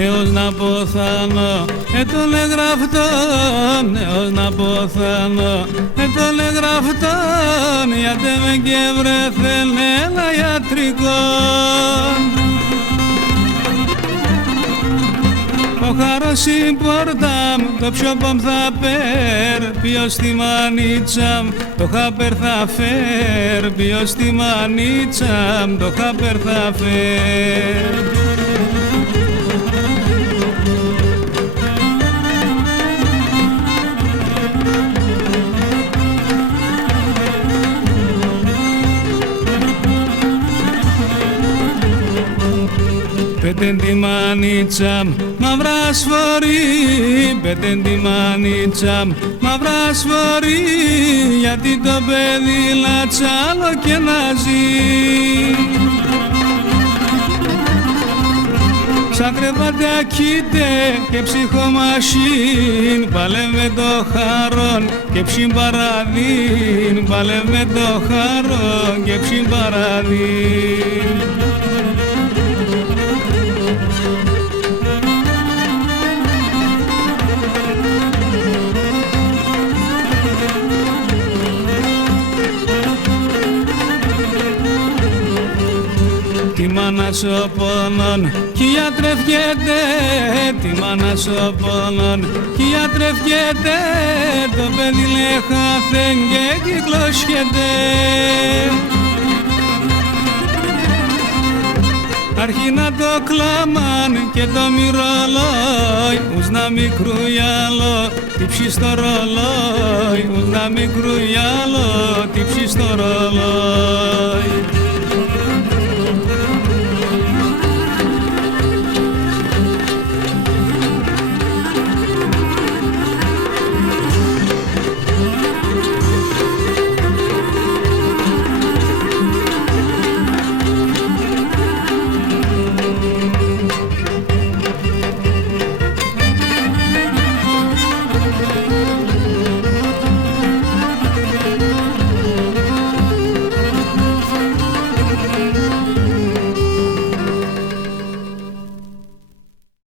νέος να ποθάνω, τον εγγραφτόν, νέος να ποθάνω, τον εγγραφτόν, γιατί με και βρεθεν ένα ιατρικό. Ο χαρός η πόρτα μου, το πιο παμ θα πέρ, ποιος τη μανίτσα μου, το χάπερ θα φέρ, ποιος τη μανίτσα μου, το χάπερ θα φέρ. Πέτεν τη μανίτσα μου, μαύρα σφορή, πέτεν τη μανίτσα μου, μαύρα σφορή, γιατί το παιδί λατσάλο και να ζει. Σαν κρεβάτια κοίτε και ψυχομασίν, παλεύε το χαρόν και ψιν παραδίν, παλεύε το χαρόν και ψιν παραδίν. Τη μάνα σου πόνον κι ιατρευκέται, τη μάνα σου πόνον κι ιατρευκέται, το παιδί λέει χάθεν και κυκλώσχεται. Αρχίνα το κλάμαν και το μυρολόι, ους να μικρού γυαλό, τύψει στο ρολόι, ους να μικρού γυαλό, τύψει στο ρολόι.